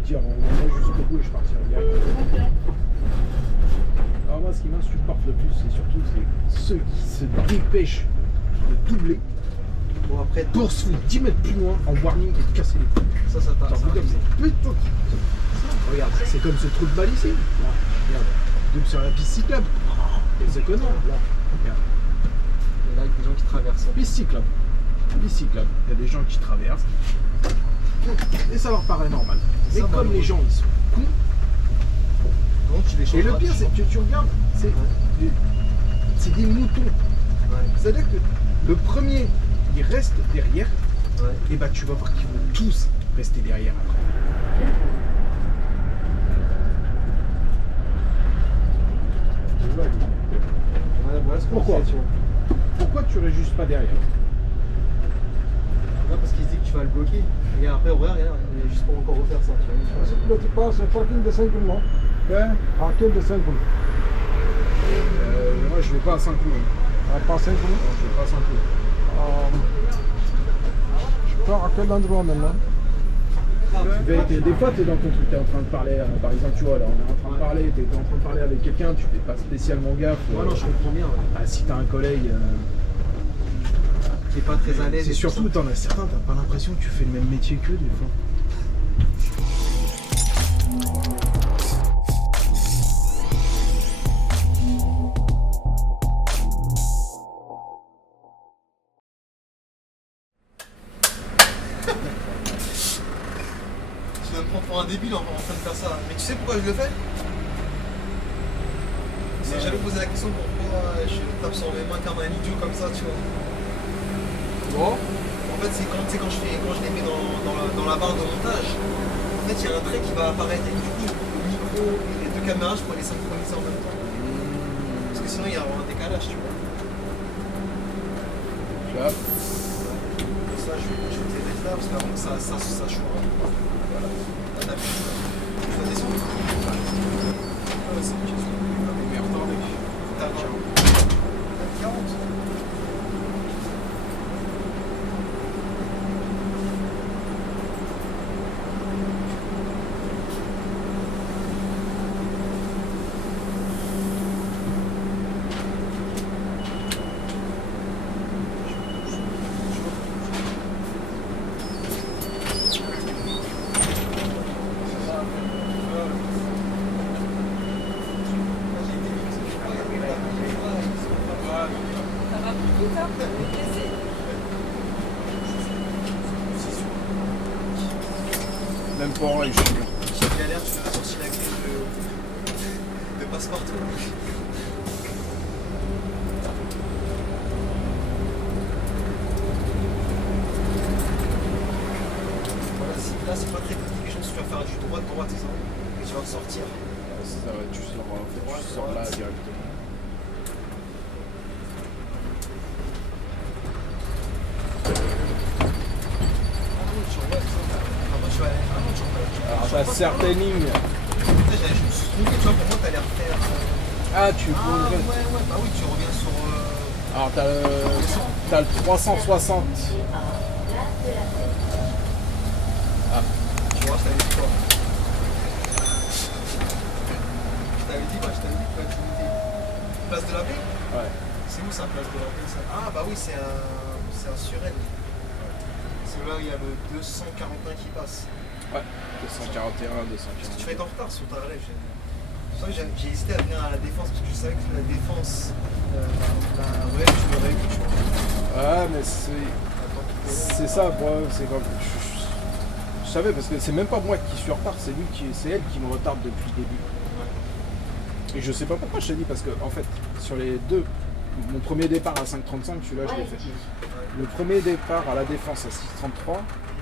dire, on va jusqu'au bout et je partirai direct. Alors moi, ce qui m'insupporte le plus, c'est surtout ceux qui se dépêchent de doubler Bon, après, pour se foutre 10 mètres plus loin en warning et de casser les couilles. ça t'a. Putain. Regarde, c'est comme ce trou de balle ici. Là, regarde. Double sur la piste cyclable. Et c'est connard, là. Regarde. Et là, avec des gens qui traversent. Piste cyclable. Piste cyclable. Il y a des gens qui traversent. Et ça leur paraît normal. Mais comme les gens, ils sont cons. Donc, tu les changes. Et le pire, c'est que tu regardes, c'est des moutons. Ouais. C'est-à-dire que le premier, il reste derrière. Ouais. Et bah tu vas voir qu'ils vont tous rester derrière après. Ouais, voilà ce qu'on Pourquoi fait, tu vois. Pourquoi tu restes juste pas derrière? Non, parce qu'il se dit que tu vas le bloquer. Et après, regarde, juste pour encore refaire ça, tu vois. Tu passes parking de 5 mois. Ouais. Parking de 5 mois. Moi je vais pas à 5 coups. Pas 5 mois. Non, je vais pas à 5 coups. Je pars à quel endroit maintenant? Des fois tu es dans ton truc, tu es en train de parler, par exemple tu vois là, on est en train de parler, tu es en train de parler avec quelqu'un, tu fais pas spécialement gaffe. Ouais, non, je comprends bien. Ouais. Si t'as un collègue. T'es pas très à l'aise. C'est surtout, t'en as certains, t'as pas l'impression que tu fais le même métier qu'eux des fois. Tu vas me prendre pour un débile en train de faire ça. Mais tu sais pourquoi je le fais? C'est j'avais posé la question pourquoi je tape sur mes mains comme un idiot comme ça, tu vois. Bon. En fait, c'est quand je les mets dans la barre de montage, en fait, il y a un trait qui va apparaître et du coup, le micro et les deux caméras, je pourrais les synchroniser en même temps. Parce que sinon, il y a un décalage, tu vois. Là. Ça, je vais t'aider là parce qu'avant que ça choue. Voilà. Là, t'as vu. Tu vas descendre. Ah ouais, c'est une question. Mais retardé. T'as 40. Même pas en je suis bien. Si tu galères, tu vas sortir la clé de passe-partout. Voilà, là c'est pas très compliqué, si tu vas faire du droite, c'est ça. Et tu vas ressortir. Ça va, tu sors, en fait, tu sors là directement. Alors t'as certaines lignes. J'avais juste trouvé, tu vois, pour moi t'allais refaire. Ah tu peux. Ouais, bah oui, tu reviens sur. Alors t'as le 360. Ah. Tu vois, je t'avais dit quoi? Je t'avais dit quoi? Je t'avais dit quoi? Place de la Paix? Ouais. C'est où ça, place de la Paix ça? Ah bah oui, c'est un Suresnes. C'est là où il y a le 241 qui passe. Ouais. 241, 240. Parce que tu vas être en retard sur ta relève. C'est vrai que j'ai hésité à venir à la Défense parce que je savais que la Défense, la relève, tu l'aurais vu, tu vois. Ouais, mais c'est ça, moi, c'est comme. Je savais parce que c'est même pas moi qui suis en retard, c'est elle qui me retarde depuis le début. Ouais. Et je sais pas pourquoi je t'ai dit parce que en fait, sur les deux, mon premier départ à 5,35, celui-là je l'ai fait. Le premier départ à la Défense à 6,33,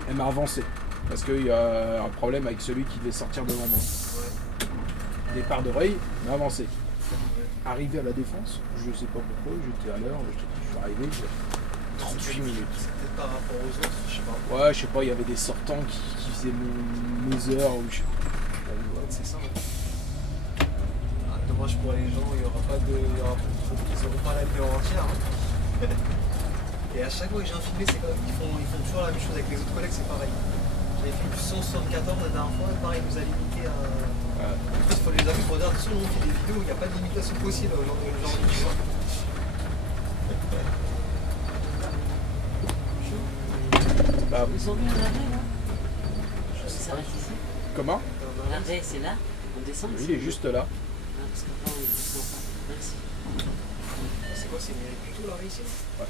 elle m'a avancé. Parce qu'il y a un problème avec celui qui devait sortir devant moi. Ouais. Départ de Reuil, m'a avancé. Ouais. Arrivé à la Défense, je sais pas pourquoi, j'étais à l'heure, je suis arrivé, 38 minutes. C'est peut-être par rapport aux autres, je sais pas. Ouais, je sais pas, il y avait des sortants qui faisaient mes heures ou je sais pas. Ouais, c'est ça. Ah, dommage pour les gens, il y aura pas de. Ils auront pas la vidéo entière. Hein. Et à chaque fois que j'ai un filmé, c'est comme ils font toujours la même chose avec les autres collègues, c'est pareil. J'avais fait du 174 la dernière fois, pareil, il nous a limité à. Ouais. En fait, il faut les avis pour dire attention, on fait des vidéos où il n'y a pas de limitation possible au genre de vidéo. Bah, Ils ont mis un arrêt là. Je Ça sais pas. s'arrête ici. comment? L'arrêt c'est là. On descend Il ici. est juste là. Ah, parce qu'avant on descend pas. Merci. C'est quoi, c'est plutôt l'arrêt ici? Ouais.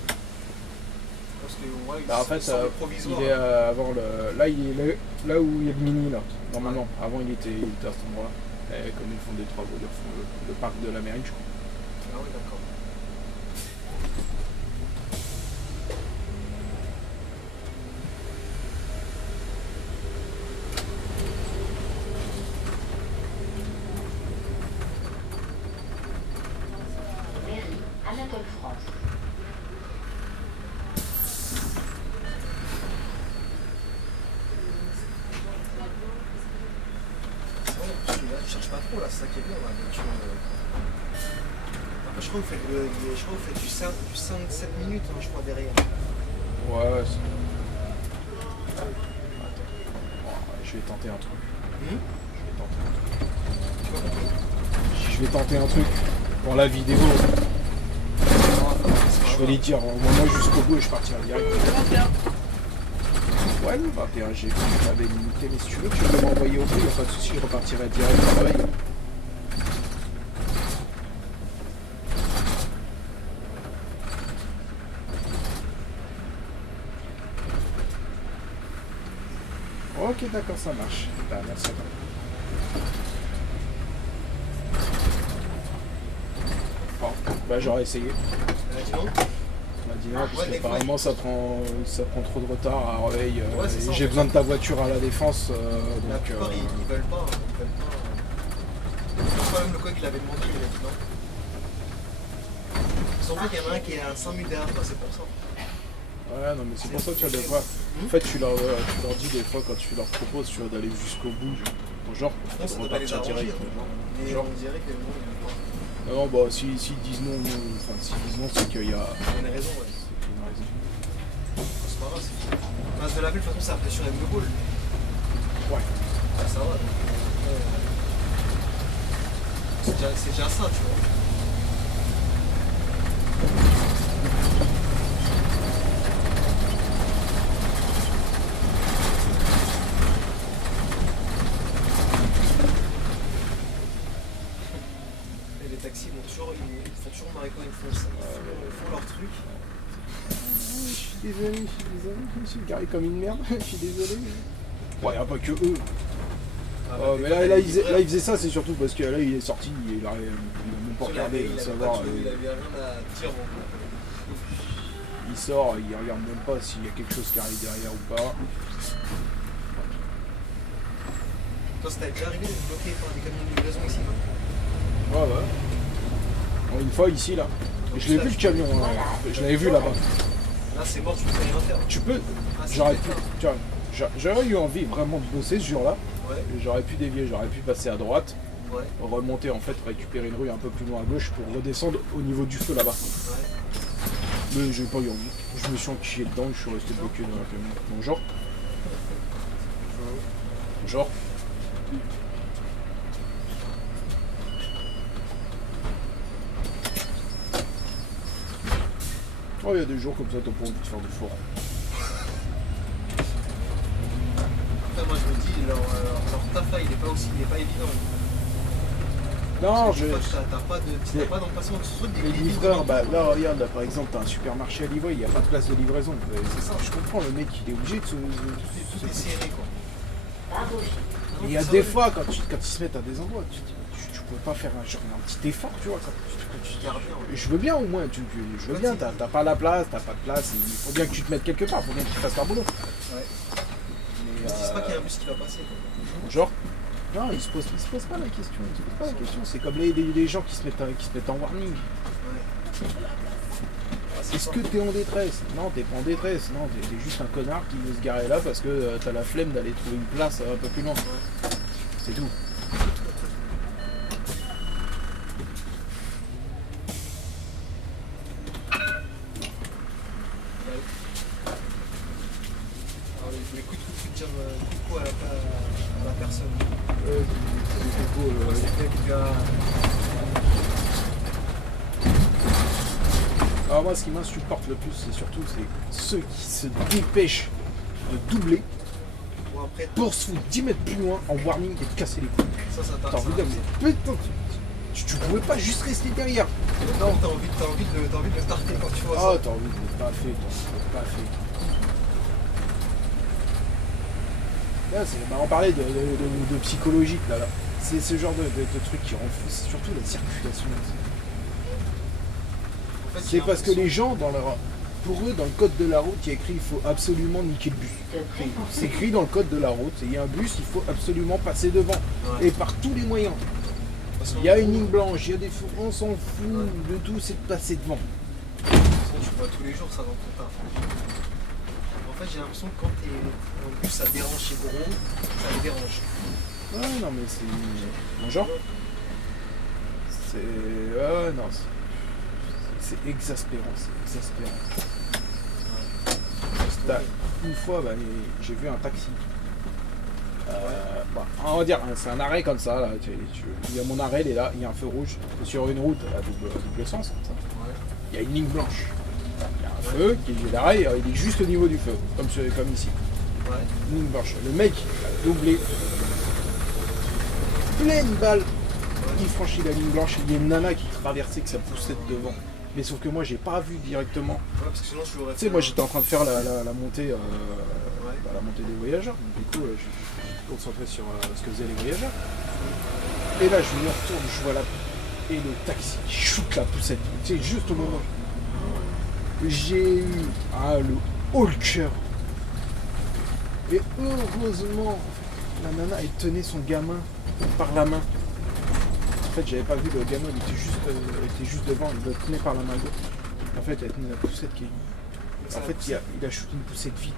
Parce que ouais, Bah, en fait, semble il provisoire. est avant le. Là, il est là où il y a le mini, là, normalement. Avant, il était à cet endroit-là. Et comme ils font des travaux, ils refont le parc de la mairie, je crois. Ah oui, d'accord. Mairie, Anatole France. C'est vrai, là, tu cherches pas trop, là, c'est ça qui est bien, là. Donc, après, je crois que vous faites du 5-7 minutes, hein, je crois, derrière. Ouais, c'est. Attends. Oh, je vais tenter un truc. Tu vois compris? Je vais tenter un truc pour la vidéo. Je vais les dire au moins jusqu'au bout et je partirai direct. Ouais, le 21, j'ai vu que t'avais limité, mais si tu veux, tu peux m'envoyer au bout, y'a pas de soucis, je repartirai direct à la veille. Ok, d'accord, ça marche. Bah, merci à toi. Bon, bah j'aurais essayé. Dis donc. On m'a dit non, parce Ouais, des fois, qu'apparemment ça prend trop de retard à Réveil. Ouais, c'est ça, J'ai en fait. besoin de ta voiture à la défense. La Donc, plupart, ils veulent pas. Ils veulent pas. Quand même, le coq, il avait demandé, il avait dit non. Sans doute qu'il y en a un qui est à 5 minutes derrière toi, c'est pour ça. Ouais, non, mais c'est pour ça que tu as des fois. En fait, tu leur dis des fois quand tu leur proposes d'aller jusqu'au bout. Genre, Non, ça de doit pas les repartir arranger. direct. Mais Genre. on dirait que non, ils veulent pas. Non, bah s'ils disent non, enfin s'ils disent non, c'est qu'il y a. On a raison, ouais. C'est qu'il y a une raison. C'est pas grave, c'est. Mas de la ville, de toute façon, c'est la pression avec le ball. Ouais. Ça va. Donc, c'est déjà ça, tu vois. Et les taxis vont toujours, ils font toujours marrer quand ils font ça. Ils font leur truc. Je suis désolé, je me suis garé comme une merde, je suis désolé. Ouais, y a pas que eux. Mais là, il faisait ça, c'est surtout parce que là, il est sorti, il a même pas regardé, savoir. Il avait rien à dire. Il sort, il regarde même pas s'il y a quelque chose qui arrive derrière ou pas. Toi, ça t'est déjà arrivé d'être bloqué par des camions de livraison ici? Ouais. Une fois ici, là. Et je l'ai vu le camion, je l'avais vu là-bas. Là, c'est mort, tu peux rien faire. Tu peux. Ah, si, J'aurais tu pu. peux. Tu vois, j'aurais eu envie vraiment de bosser ce jour-là. Ouais, Et j'aurais pu dévier, j'aurais pu passer à droite, ouais, remonter en fait, récupérer une rue un peu plus loin à gauche pour redescendre au niveau du feu là-bas. ouais. Mais j'ai pas eu envie. Je me suis enquillé dedans, je suis resté bloqué dans le camion. Bonjour. Bonjour. Oh, il y a des jours comme ça, t'as pas envie de faire du fort. Après, moi, je me dis, leur taf là, il est pas évident. Non, Tu t'as pas d'emplacement de ce truc, Les livreurs, bah là regarde, là, par exemple, t'as un supermarché à livrer, il n'y a pas de place de livraison. C'est ça, je comprends, le mec il est obligé de se. Tout est serré, quoi. Et il y a des fois, quand ils se mettent à des endroits, tu peux pas faire un petit effort, tu vois. Tu gardes bien, ouais. Je veux bien au moins, je veux bien, t'as pas la place, t'as pas de place, il faut bien que tu te mettes quelque part, il faut bien que tu fasses leur boulot. Ouais. Mais, Ils se disent pas qu'il y a un bus qui va passer, quoi. genre, non, ils se posent pas la question, c'est comme les gens qui se mettent en warning. Ouais. Est-ce que t'es en détresse? Non, t'es pas en détresse, non, t'es juste un connard qui veut se garer là parce que t'as la flemme d'aller trouver une place un peu plus loin. C'est tout. Alors, les coups de dire Alors moi, ce qui m'insupporte le plus, c'est surtout ceux qui se dépêchent de doubler Bon, après, pour se foutre 10 mètres plus loin en warning et de casser les couilles. ça T'as envie de dire, mais putain, tu pouvais pas juste rester derrière. Non, t'as envie de le starter quand tu vois Ah, ça. t'as envie de le baffer, toi. Baffer. Là, on parlait de psychologique, là. C'est ce genre de truc qui rend fou, c'est surtout la circulation. En fait, C'est j'ai parce que l'impression- les gens, pour eux, dans le code de la route, il y a écrit il faut absolument niquer le bus. De prévention. C'est écrit dans le code de la route, il y a un bus, il faut absolument passer devant. Ouais. Et par tous les moyens. Parce qu'en Il y a gros, une ligne blanche, il y a des feux, on s'en fout Ouais. de tout, c'est de passer devant. sinon, tu vois tous les jours ça dans ton taf. En fait, j'ai l'impression que quand t'es en bus, ça dérange chez Gros, ça les dérange. Ouais, non, mais c'est. Bonjour. C'est. Ouais, non, c'est exaspérant, c'est exaspérant. Une fois, bah, j'ai vu un taxi. Bah, on va dire, hein, c'est un arrêt comme ça. Là. Il y a mon arrêt, il est là, il y a un feu rouge. C'est sur une route à double sens, comme ça. Ouais. Il y a une ligne blanche. Il y a un feu, qui est l'arrêt, il est juste au niveau du feu, comme ici. Ouais. Une ligne blanche. Le mec a doublé. Pleine balle. Il franchit la ligne blanche. Il y a une nana qui traversait, que ça poussait de devant. Mais sauf que moi, j'ai pas vu directement. Ouais, parce que sinon, je l'aurais Tu sais, moi, j'étais en train de faire la montée, la montée des voyageurs. Donc, du coup, je suis concentré sur ce que faisaient les voyageurs. Et là, je me retourne, je vois et le taxi qui shoot la poussette. Tu sais, juste au moment. J'ai eu le haut le cœur. Et heureusement, la nana, elle tenait son gamin par la main. En fait, j'avais pas vu le gamin, il était juste devant, il le tenait par la main gauche. En fait, elle tenait la poussette qui est. En fait, il a shooté une poussette vide.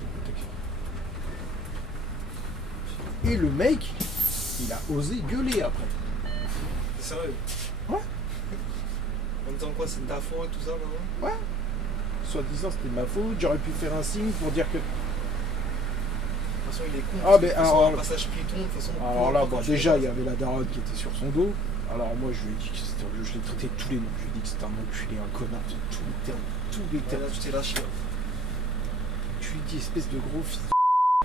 Et le mec, il a osé gueuler après. T'es sérieux? Ouais. En disant quoi, c'est de ta faute et tout ça, non? Ouais. Soit disant c'était de ma faute, j'aurais pu faire un signe pour dire que. De toute façon, il est con. Ah, parce mais que alors- un passage piéton, de toute façon. Alors là, quand bon, tu déjà, fais il y ça, avait la daronne qui était sur son dos. Alors moi, je lui ai dit que c'était. Je l'ai traité de tous les noms. Je lui ai dit que c'était un enculé, un connard, de tous les termes. Tous les ouais, termes. là, tu t'es lâché. Je lui ai dit, espèce de gros fils de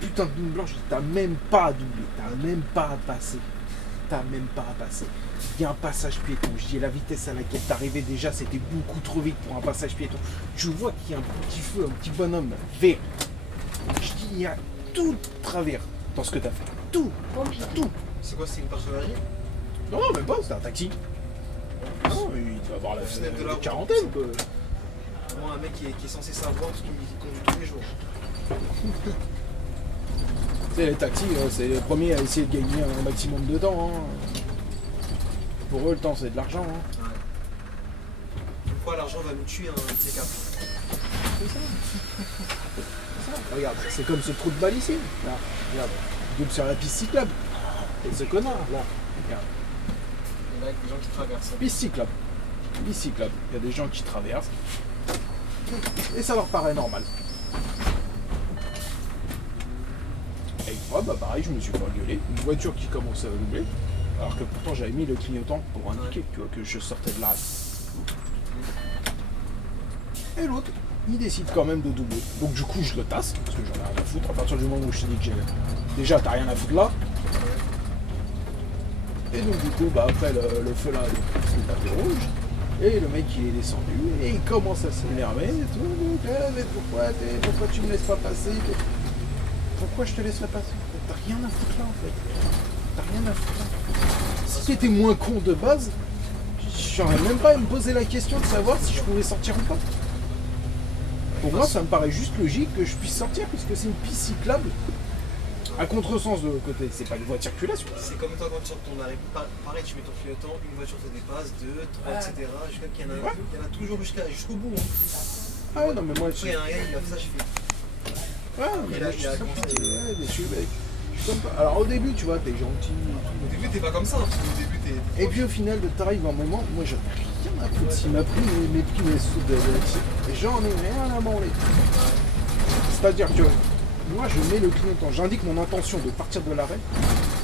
putain de ligne blanche, t'as même pas à doubler, t'as même pas à passer. T'as même pas à passer. Il y a un passage piéton. Je dis, la vitesse à laquelle t'arrivais déjà, c'était beaucoup trop vite pour un passage piéton. Tu vois qu'il y a un petit feu, un petit bonhomme vert. Je dis, il y a tout de travers dans ce que t'as fait. Tout, Pompier. tout. C'est quoi, c'est une personne âgée? Non, non, même pas, c'était un taxi. Non, il doit avoir la Fenêtre de la route. quarantaine, quoi. Moi, un mec qui est censé savoir parce qu'il conduit tous les jours. Tu sais, les taxis, c'est les premiers à essayer de gagner un maximum de temps. Hein. Pour eux, le temps, c'est de l'argent. Hein. Ouais. Pourquoi l'argent va nous tuer un de ces quatre? C'est ça. Regarde, c'est comme ce trou de balle ici. Là, regarde. Double sur la piste cyclable. Et ce connard, là. Regarde. Il y en a avec des gens qui traversent. Piste cyclable. Piste cyclable. Il y a des gens qui traversent. Et ça leur paraît normal. Et une fois, bah pareil, je me suis pas gueulé. Une voiture qui commençait à doubler. Alors que pourtant j'avais mis le clignotant pour indiquer tu vois, que je sortais de l'arrêt. Et l'autre, il décide quand même de doubler. Donc du coup je le tasse, parce que j'en ai rien à foutre. À partir du moment où je te dis que j'ai. Déjà t'as rien à foutre là. Et donc du coup bah après le feu là, c'est tapé rouge. Et le mec il est descendu et il commence à s'énerver et tout. Donc, mais pourquoi tu me laisses pas passer? Pourquoi je te laisserais passer? T'as rien à foutre là en fait. T'as rien à foutre là. Si t'étais moins con de base, j'aurais même pas à me poser la question de savoir si je pouvais sortir ou pas. Pour moi ça me paraît juste logique que je puisse sortir puisque c'est une piste cyclable. À contresens de l'autre côté, c'est pas une voie de circulation. C'est comme toi quand tu sors de ton arrêt. Pareil, tu mets ton clignotant, une voiture te dépasse, deux, trois, etc. Jusqu'à qu'il y en a, Ouais. il y en a toujours jusqu'au bout. Hein. Ah ouais, non mais moi Après, il y a un gars, il a fait ça, je fais. Ouais, mais Il moi, a- je il a suis commencé. ouais, déçu, mec. Je suis comme pas. Alors au début, tu vois, t'es gentil. Au début, t'es pas comme ça. Parce qu'au début, t'es. Et puis au final, t'arrives à un moment, moi j'en ai rien à foutre. S'il m'a pris mes prix, mes sous de j'en ai rien à branler. C'est-à-dire que moi je mets le clignotant, j'indique mon intention de partir de l'arrêt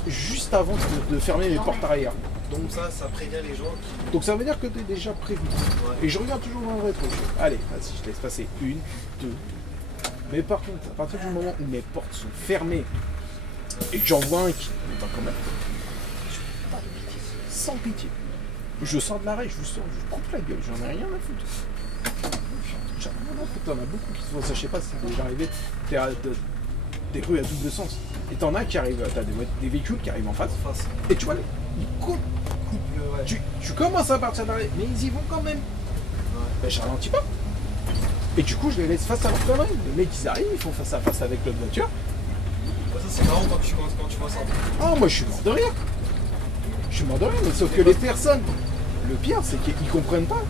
juste avant de fermer mes portes arrière. Donc ça prévient les gens qui... Donc ça veut dire que tu es déjà prévu. Ouais. Et je regarde toujours dans le rétro. Je fais, allez, vas-y, je laisse passer une, deux. Mais par contre, à partir du moment où mes portes sont fermées et que j'en vois un qui... Bah, quand même. Pas de pitié. Sans pitié. Je sors de l'arrêt, je vous sors, je coupe la gueule, j'en ai rien à foutre. J'en ai rien à foutre, t'en as beaucoup qui se font ça, je sais pas si c'est déjà arrivé, t'es à des rues à double sens. Et t'en as qui arrivent, t'as des véhicules qui arrivent en face, Face. et tu vois, ils coupent. Coupe, ouais. Tu commences à partir d'arrêt, mais ils y vont quand même. Ben, je ralentis pas. Et du coup, je les laisse face à leur connerie. Les mecs, ils arrivent, ils font face à face avec l'autre voiture. Ouais, ça c'est marrant quand tu vois ça. Ah, moi, je suis mort de rire. Je suis mort de rire, mais sauf que les personnes, le pire, c'est qu'ils comprennent pas.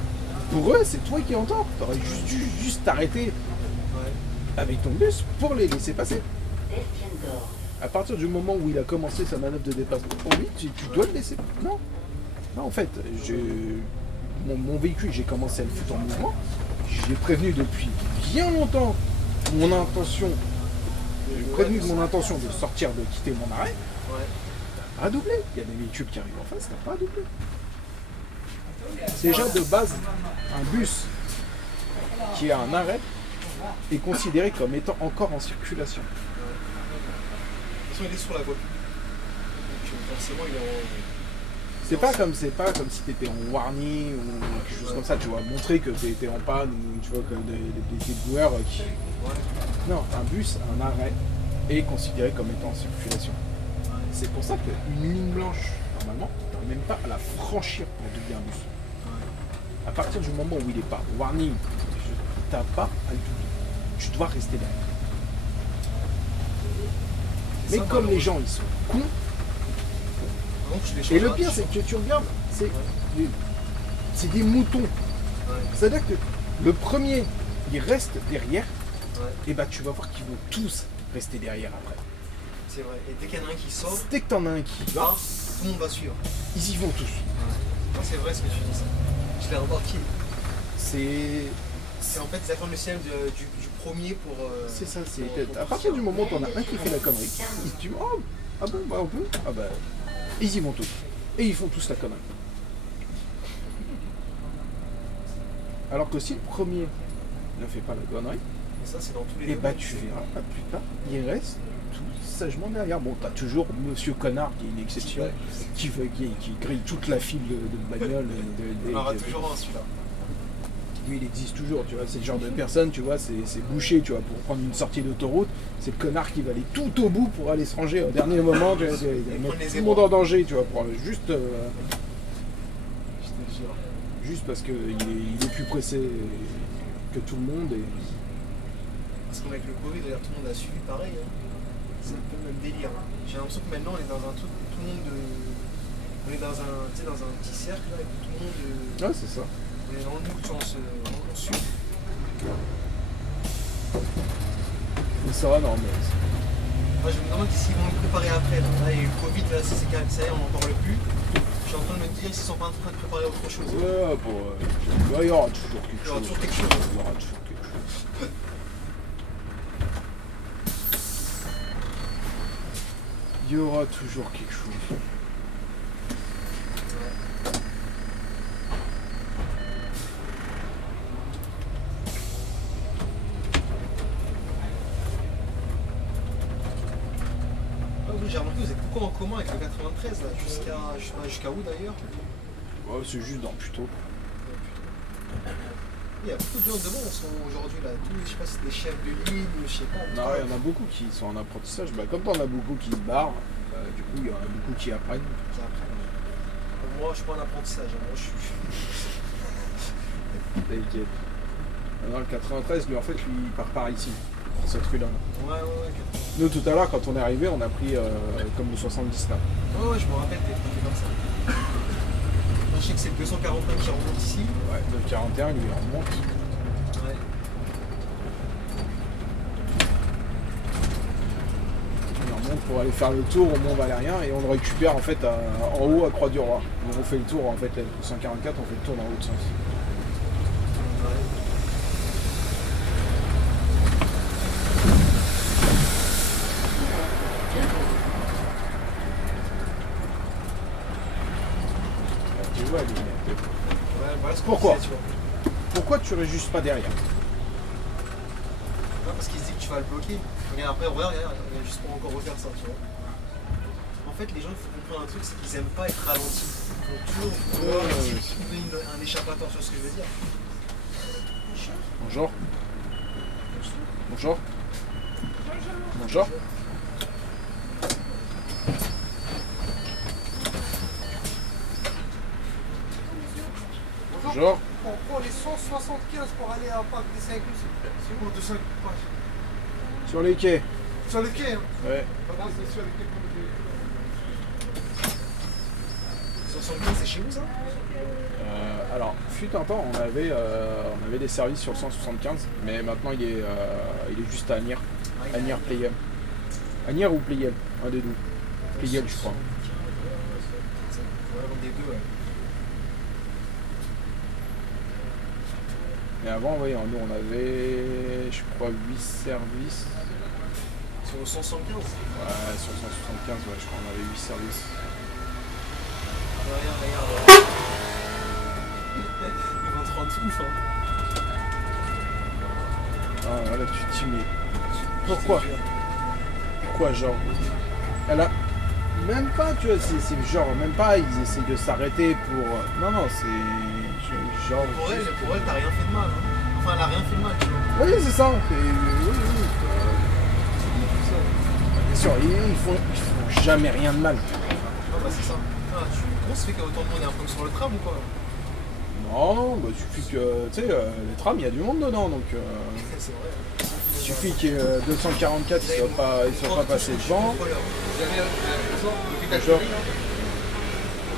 Pour eux, c'est toi qui entends. T'aurais juste t'arrêter Ouais. avec ton bus pour les laisser passer. Descendor. À partir du moment où il a commencé sa manœuvre de dépassement, oh oui, tu dois le laisser. Non. Non, en fait, mon véhicule, j'ai commencé à le foutre en mouvement. J'ai prévenu depuis bien longtemps mon intention. J'ai prévenu de mon intention de sortir, de quitter mon arrêt. Ouais. T'as pas à doubler. Il y a des véhicules qui arrivent en face, t'as pas à doubler. Déjà de base, un bus qui a un arrêt est considéré comme étant encore en circulation. De toute façon, il est sur la voie publique. Donc forcément, il est en... C'est pas comme si tu étais en warning ou quelque chose comme ça, tu vois, montrer que tu étais en panne ou tu vois que des boueurs qui. Ouais. Non, un bus, un arrêt est considéré comme étant en circulation. C'est pour ça qu'une ligne blanche, normalement, tu n'arrives même pas à la franchir pour doubler un bus. À partir du moment où il n'est pas warning, tu n'as pas à le doubler. Tu dois rester derrière. Mais Ça, comme les gens ils sont cons, Donc, je les et le change- pire c'est que tu regardes, c'est des moutons. Ouais. C'est-à-dire que le premier, il reste derrière, Ouais. et bah tu vas voir qu'ils vont tous rester derrière après. C'est vrai. Et dès qu'il y en a un qui sort, Dès que t'en as un qui va, là, tout le monde va suivre. ils y vont tous. Non, c'est vrai ce que tu dis ça. Je l'ai remarqué. C'est C'est en fait, ils attendent le signal du premier pour. c'est ça, c'est pour à partir du partir. moment où t'en as un qui fait la connerie, ils se disent oh, ah bon bah on peut, ah bah ils y vont tous. Et ils font tous la connerie. Alors que si le premier ne fait pas la connerie, Et ça, c'est dans tous les et bah domaines. tu verras pas plus tard, ils restent tous sagement derrière. Bon, t'as toujours Monsieur Connard qui est une exception, Ouais. qui grille toute la file de bagnoles. On aura toujours un celui-là. Lui, il existe toujours, tu vois, c'est le genre de personne, tu vois, c'est bouché, tu vois, pour prendre une sortie d'autoroute, c'est le connard qui va aller tout au bout pour aller se ranger au dernier moment, tu vois, il va mettre tout le monde en danger, tu vois, pour juste, Je te jure. juste parce qu'il est plus pressé que tout le monde, et Parce qu'avec le Covid, d'ailleurs, tout le monde a suivi pareil. Hein. C'est un peu le même délire. Hein. J'ai l'impression que maintenant, on est dans un truc où tout le monde. On est dans un, tu sais, dans un petit cercle là, et que tout le monde. ouais, c'est ça. On est dans le mood, on suit. Mais ça va, non, mais Moi, je me demande s'ils vont le préparer après. Là, il y a eu le Covid, là, ça y est, on n'en parle plus. Je suis en train de me dire s'ils sont pas en train de préparer autre chose. ouais, bon, il y aura toujours quelque Il y aura chose. toujours quelque chose. Il y aura toujours quelque chose. Il y aura toujours quelque chose. Ah oui, j'ai remarqué, vous êtes beaucoup en commun avec le 93 là, jusqu'à où d'ailleurs? Ouais, c'est juste dans plutôt. Il y a beaucoup de gens devant aujourd'hui là, tous, je sais pas si c'est des chefs de ligne, je sais pas. Non, il y en a beaucoup qui sont en apprentissage. Bah, comme t'en as beaucoup qui se barrent, du coup, il y en a beaucoup qui apprennent. Qui apprennent. Moi, je suis pas en apprentissage, hein. Moi je suis. T'inquiète. Non, le 93, lui, en fait, lui, il part par ici, pour cette rue-là. Ouais, 80. Nous, tout à l'heure, quand on est arrivé, on a pris comme le 70 là. Ouais, je me rappelle, t'es fait comme ça. Moi, je sais que c'est le 241 qui remonte ici. Ouais, le 41, lui, il remonte. Ouais. Il remonte pour aller faire le tour au Mont Valérien et on le récupère en fait en haut à Croix-du-Roi. Donc on fait le tour, en fait, le 144, on fait le tour dans l'autre sens. Voilà ce qu'on Pourquoi disait, tu vois. Pourquoi tu restes juste pas derrière? Non, parce qu'il se dit que tu vas le bloquer. Regarde, après, regarde, il va juste pas encore refaire ça, tu vois. En fait, les gens, il faut comprendre un truc, c'est qu'ils aiment pas être ralentis. Donc, toujours vouloir trouver un échappatoire sur ce que je veux dire. Bonjour. Bonjour. Bonjour. Bonjour. On prend les 175 pour aller à Parc des Saint-Cloud. C'est où 200 pages? Sur les quais. Sur le quai, hein? Ouais. Ah, c'est sur le quai qu'on le 175, c'est chez vous, ça? Alors, fut un temps, on avait des services sur le 175, mais maintenant il est juste à Agnières. Agnières Playel. Agnières ou Playel, un des deux. Playel, je crois. Ouais, des deux, ouais. Mais avant, oui, nous on avait, je crois, 8 services. Sur le 175? Ouais, sur 175, ouais, je crois qu'on avait 8 services. Regarde. Ils vont te rendre ouf, hein. Ah, là, tu te dis, mais pourquoi? Pourquoi, genre? Elle a même pas, tu vois, c'est genre, même pas, ils essaient de s'arrêter pour. Non, non, c'est genre. Pour elle, t'as rien fait de mal, hein. Enfin, elle a rien fait de mal, tu vois. Oui, c'est ça. Oui. Bien sûr, ils font jamais rien de mal. Ah, bah, c'est ça. Ah, comment ça fait qu'il y a autant de monde? Il y a un problème sur le tram ou quoi? Non, bah, il suffit que, tu sais, les trams, il y a du monde dedans, donc. C'est vrai. Il suffit qu'il y ait 244 qui ne soient pas passés devant. Vous avez l'hôpital Bonjour. Curie, non?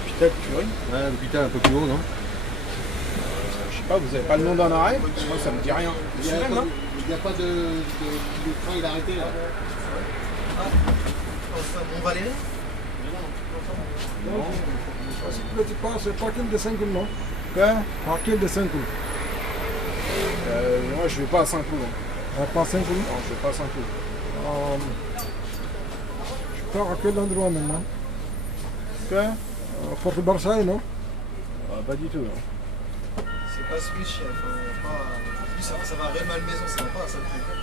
Hôpital Curie. Ouais, l'hôpital un peu plus haut, non? Je sais pas, vous avez pas le nom d'un arrêt? Moi, ça me dit rien. Il n'y a pas de train, il a arrêté là. Bon Valérie? Non, c'est pas, c'est parking de Saint-Cloud, non? Quoi? Parking de Saint-Cloud. Moi, je vais pas à Saint-Cloud. Pas Saint-Cloud. Non, je vais pas à Saint-Cloud. Je pars à quel endroit maintenant? Quoi? Porte Versailles, non? Pas du tout. Non. C'est pas celui chef. Lui, ça va à Real Malmaison, ça va pas à Saint-Cloud.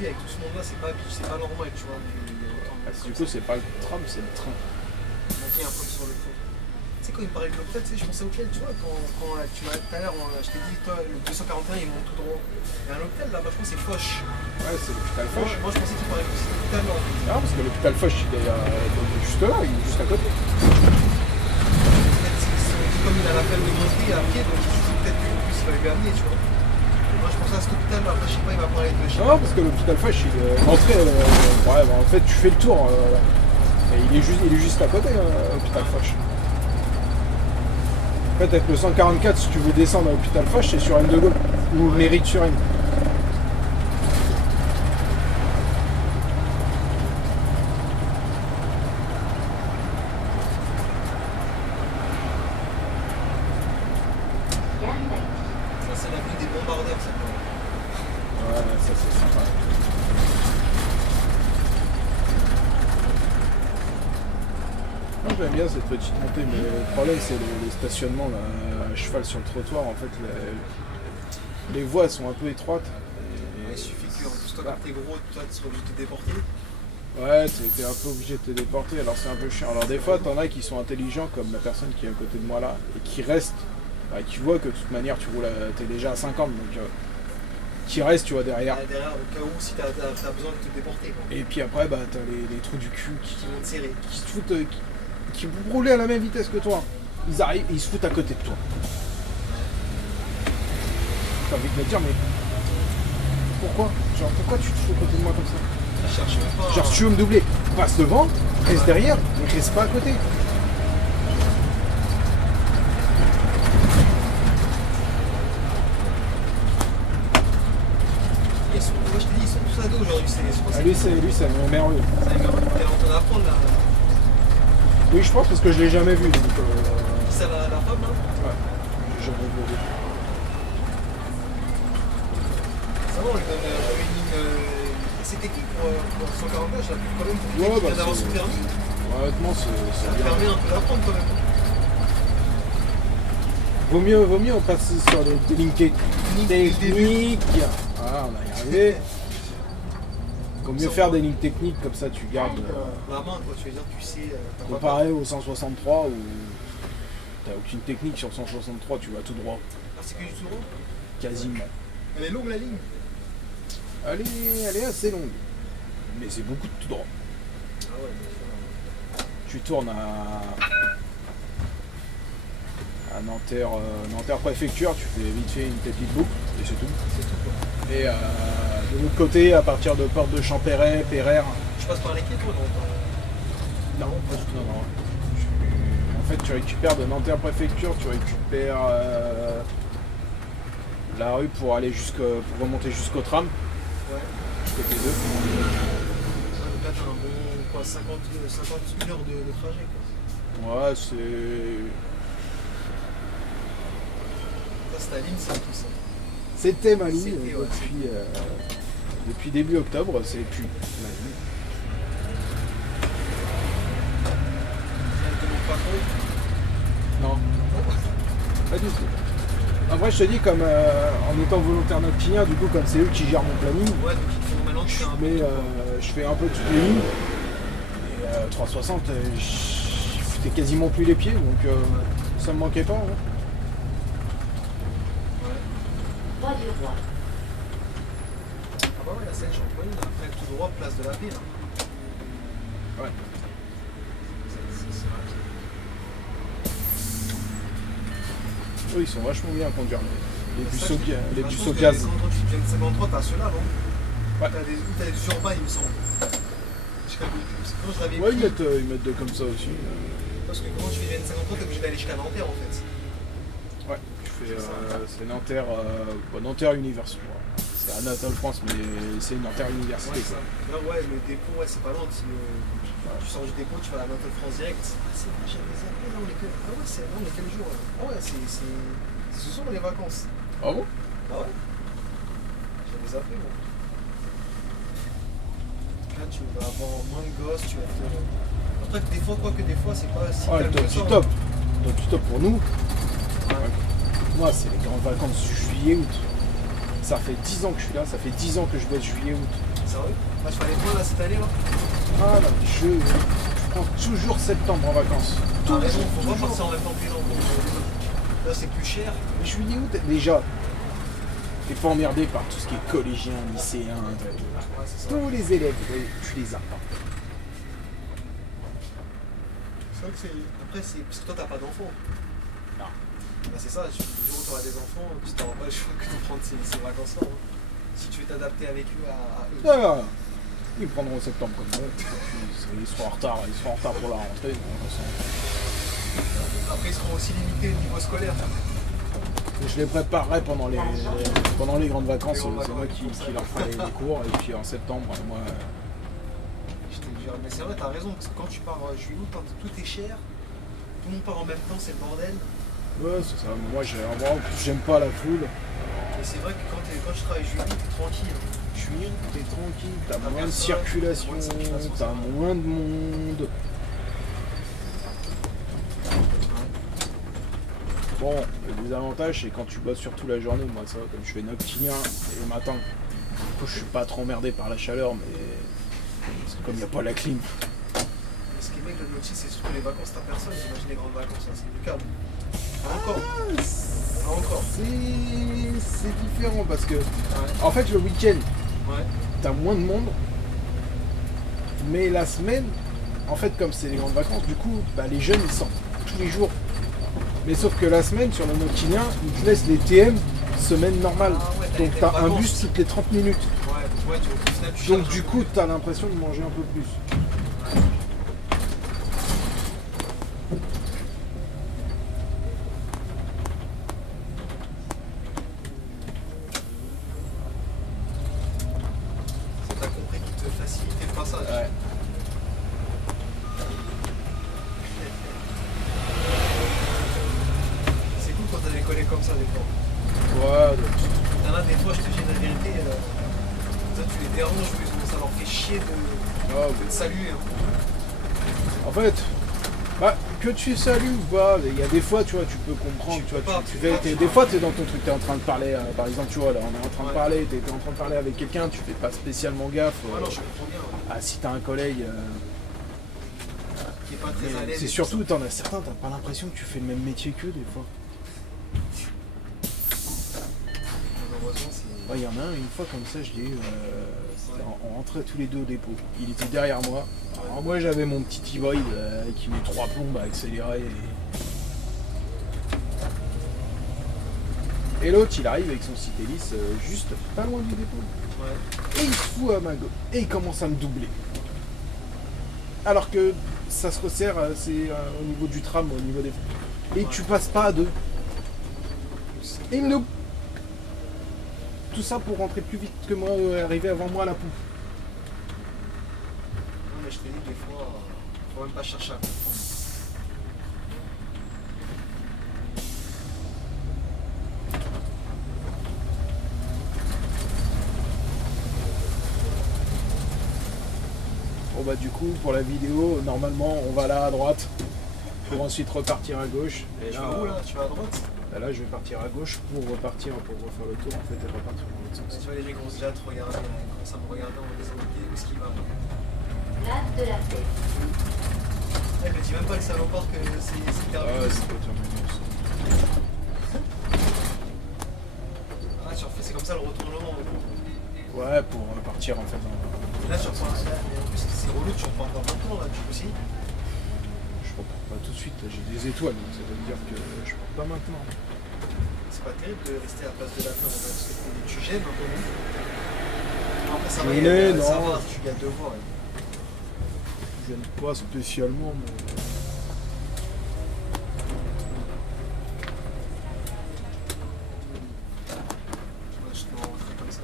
Avec tout ce monde-là, c'est pas normal, tu vois. Du coup, c'est pas le tram, c'est le train. On a dit un peu sur le fond. Tu sais, quand il me parlait de l'hôpital, tu sais, je pensais auquel, tu vois, quand tu m'as tout à l'heure, je t'ai dit, toi, le 241, il monte tout droit. Il y a un hôpital là-bas, je crois que c'est Foch. Ouais, c'est l'hôpital Foch. Moi, je pensais qu'il parlait de cet hôpital-là. Non, parce que l'hôpital Foch, il est juste là, il est juste à côté. Comme il a la ferme de Gosby à pied, donc il se dit peut-être que le bus va lui amener, tu vois. Moi, je pensais à cet hôpital-là, après, je sais pas, il va parler de chez. Non, parce que l'hôpital Foch, il est entré. Ouais, bah, en fait, tu fais le tour. Et il est juste à côté, l'hôpital Foch. En fait, avec le 144, si tu veux descendre à l'hôpital Foch, c'est sur N de Gaulle. Ou Mérite-sur-N. Ça, c'est l'avenue des bombardeurs, ça. Ouais, ça c'est sympa. Moi j'aime bien cette petite montée, mais le problème c'est les stationnements là, à cheval sur le trottoir. En fait, les voies sont un peu étroites. Il suffit que, en plus, toi, comme t'es gros, toi, tu seras obligé de te déporter. Ouais, t'es un peu obligé de te déporter, alors c'est un peu chiant. Alors des fois, t'en as qui sont intelligents, comme la personne qui est à côté de moi là, et qui restent, qui voient que de toute manière tu roules, t'es déjà à 50, donc qui restent, tu vois, derrière. Derrière, au cas où, si t'as besoin de te déporter, quoi. Et puis après, bah t'as les trous du cul Qui vont te serrer. qui se foutent, qui vont rouler à la même vitesse que toi. Ils arrivent et ils se foutent à côté de toi. T'as envie de me dire, mais pourquoi? Genre, pourquoi tu te fous à côté de moi comme ça? Je cherche même pas. Genre, si tu veux me doubler, passe devant, reste derrière, mais reste pas à côté. Moi, je te dis, ils sont tous ados aujourd'hui. Je crois que Ah, lui, c'est merveilleux. ça va en apprendre là. Oui, je pense parce que je l'ai jamais vu. Donc, C'est la femme là. ouais, j'ai jamais vu. Ça va, on lui donne une ligne assez technique pour 140 gauche, là, plus de problème pour Ouais, lui qui bah, vient d'avoir c'est- son permis. Honnêtement, Ça c'est bien. permet un peu d'apprendre quand même. Vaut mieux on passe sur des lignes techniques. Ah, on a y arrivé. Vaut mieux faire des lignes techniques, comme ça tu gardes. La main, quoi, tu veux dire, tu sais. t'as pas Comparé au 163 où t'as aucune technique sur 163, tu vas tout droit. peur. Ah, c'est que du tout droit. Quasiment. Elle est longue la ligne. Elle est assez longue. Mais c'est beaucoup de tout droit. Ah ouais, bien sûr. Tu tournes à Nanterre, Nanterre préfecture, tu fais vite fait une petite boucle et c'est tout. C'est tout quoi. Et de l'autre côté, à partir de Porte de Champéret, Pereire. Je passe par les quais toi, non? Non, pas du tout. Non. En fait, tu récupères de Nanterre préfecture, tu récupères la rue pour aller pour remonter jusqu'au tram, Ouais. côté 2. Donc là, t'as un bon quoi, 51 heures de trajet quoi. Ouais, c'est. Ça, c'est ta ligne, c'est tout ça. C'était ma ligne C'était, ouais. depuis début octobre, c'est plus ma ligne. Elle te demande pas trop. Non, pas du tout. Après, je te dis, comme en étant volontaire noctilien, du coup, comme c'est eux qui gèrent mon planning, Ouais, donc il faut maintenant que tu fais un peu. mais tout, quoi. je fais un peu toutes les lignes. Et 360, je fais quasiment plus les pieds, donc ça me manquait pas. Hein. Ouais. Voie du Roi. Ah bah ouais, la Seine Champollion, après tout droit, place de la Paix là. Ouais. C'est rapide. Eux, ils sont vachement bien à conduire. Les C'est bus ça au, qui- les Bah, je bus pense au que gaz. Quand tu viens de 53, t'as ceux-là, non? Ouais. T'as des urbains, il me semble. Je calcule plus. Parce que quand je l'avais Ouais, pris, ils mettent deux comme ça aussi. parce que quand tu viens de 53, t'es obligé d'aller jusqu'à Nanterre en fait. Ouais, tu fais. C'est Nanterre, Nanterre Université. C'est Anatole France, mais c'est une Nanterre Université. Ouais, ça. quoi. Là, ouais, le dépôt, ouais, c'est pas loin. Tu sors du dépôt, tu vas à Anatole France direct. Ah, c'est vrai, j'avais zappé, là, on est quel... Ah ouais, c'est là, on est quel jour là? Ah ouais, ce sont les vacances. Ah bon? Ah ouais? J'avais zappé, moi. Là, tu vas avoir moins de gosses, tu vas te... Après, des fois, c'est pas si Ouais, calme top que du ça. top. Top du top pour nous. Ouais. Moi, c'est les grandes vacances juillet-août. Ça fait 10 ans que je suis là, ça fait 10 ans que je bosse juillet-août. Sérieux? Moi, je fais les points là cette année là. Ah là, je prends toujours septembre en vacances. T'as raison, Toujours, faut pas toujours. partir en même temps que les gens. Là, c'est plus cher. Mais juillet-août, déjà, t'es pas emmerdé par tout ce qui est collégien, lycéen, Ouais, c'est ça. tous les élèves, tu les as pas. C'est vrai que c'est. Après, c'est. Parce que toi, t'as pas d'enfants. Non. Bah, c'est ça, le jour où t'auras des enfants, tu t'auras pas le choix que de prendre ces vacances-là. Hein. Si tu veux t'adapter avec eux à eux. Ah, ils prendront septembre comme ça. Ils seront en retard, pour la rentrée. Donc, Après, ils seront aussi limités au niveau scolaire. je les préparerai pendant les grandes vacances. Les grandes C'est moi vacances, qui leur ferai les cours. Et puis en septembre, moi. Je te jure, mais c'est vrai, t'as raison, parce que quand tu pars juillet, quand tout est cher, tout le monde part en même temps, c'est le bordel. Ouais, c'est ça. Moi, j'aime pas la foule. Et c'est vrai que quand tu travailles juillet, t'es tranquille. Juillet, t'es tranquille, t'as T'as moins de personne, circulation, moins de circulation, t'as ça va. moins de monde. Bon, le désavantage, c'est quand tu bosses surtout la journée. Moi, ça, comme je fais noctilien et le matin, du coup, je suis pas trop emmerdé par la chaleur, mais parce que comme il n'y a pas la clim. Mais ce qui est mec, le notice, c'est surtout les vacances, t'as personne, j'imagine les grandes vacances, hein, c'est du calme. Encore. Encore. C'est différent parce que, Ouais. en fait, le week-end, Ouais. t'as moins de monde, mais la semaine, en fait, comme c'est les grandes vacances, du coup, bah, les jeunes ils sortent tous les jours. Mais sauf que la semaine, sur le noctilien, ils te laissent les TM semaine normale. Ah ouais, Donc t'as t'as les un vacances. bus toutes les 30 minutes. Ouais, donc ouais, au final, tu Donc charges du un coup, peu. t'as l'impression de manger un peu plus. Ça, t'as compris qu'il te facilitait le passage. Ouais. C'est cool quand t'as des collègues comme ça, des fois. Ouais, Il y en a des fois, je te dis la vérité, tu les déranges, mais ça leur fait chier de te saluer. Hein. En fait, bah, que tu salues ou pas, il y a des fois, tu vois, tu peux comprendre, des fois, tu es dans ton truc, tu es en train de parler, par exemple, tu vois, là, on est en train de parler, tu es en train de parler avec quelqu'un, tu fais pas spécialement gaffe. Ouais, non, je comprends bien. Ouais. Ah, si t'as un collègue... qui est pas très à l'aise. C'est surtout, t'en as certains, t'as pas l'impression que tu fais le même métier qu'eux, des fois. Malheureusement, c'est... Ouais, il y en a un, une fois comme ça, je l'ai eu, on rentrait tous les deux au dépôt. Il était derrière moi. Alors moi, j'avais mon petit hybride qui met 3 plombes à accélérer. Et l'autre, il arrive avec son Citélis juste pas loin du dépôt. Ouais. Et il se fout à ma gauche. Et il commence à me doubler. Alors que ça se resserre, c'est au niveau du tram, au niveau des... Et tu passes pas à deux. Et il me double. Tout ça pour rentrer plus vite que moi, arriver avant moi à la poupe. Non, mais je te dis, des fois, faut même pas chercher à comprendre. Bon bah du coup, pour la vidéo, normalement, on va là à droite. Pour ensuite repartir à gauche. Et Tu vas où là? Tu vas à droite? Là, je vais partir à gauche pour repartir, pour refaire le tour en fait et repartir dans l'autre sens. Tu vois les gens commencent déjà à te regarder, ils commencent à me regarder en me disant où est-ce qu'il va. Place de la Paix. Elle me dit même pas le salopard que c'est terminé. Ah, c'est pas terminé. Ah, tu refais, c'est comme ça le retournement. Ouais, pour repartir en fait. Là, tu reprends. Mais en plus, c'est relou, tu reprends encore maintenant là, tu aussi. Je repars pas tout de suite, j'ai des étoiles, donc ça veut dire que je pars pas maintenant. C'est pas terrible de rester à la place de la fin, parce que tu gênes un peu. Après, ça va, Mais non. ça va, tu gagnes 2 voix. Ouais. Je viens pas spécialement, mais... Moi, je te rentrer comme ça.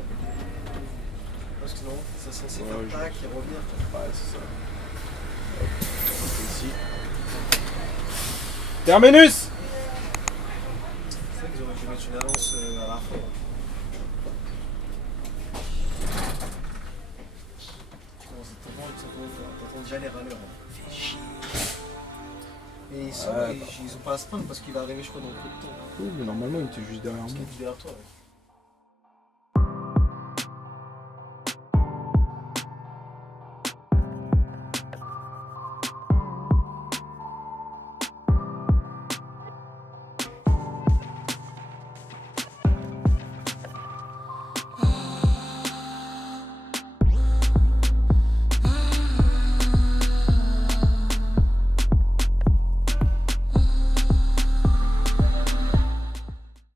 Parce que non, c'est censé Ouais, faire tac et revenir. Ouais, c'est ça. Hop, ici. Terminus! C'est vrai qu'ils auraient dû mettre une annonce à la fin. T'entends déjà les râleurs. Fais chier. Et ils ont pas à se plaindre parce qu'il va arriver, je crois, dans peu de temps. Oui, mais normalement, il était juste derrière Parce moi. qu'il est derrière toi. Ouais.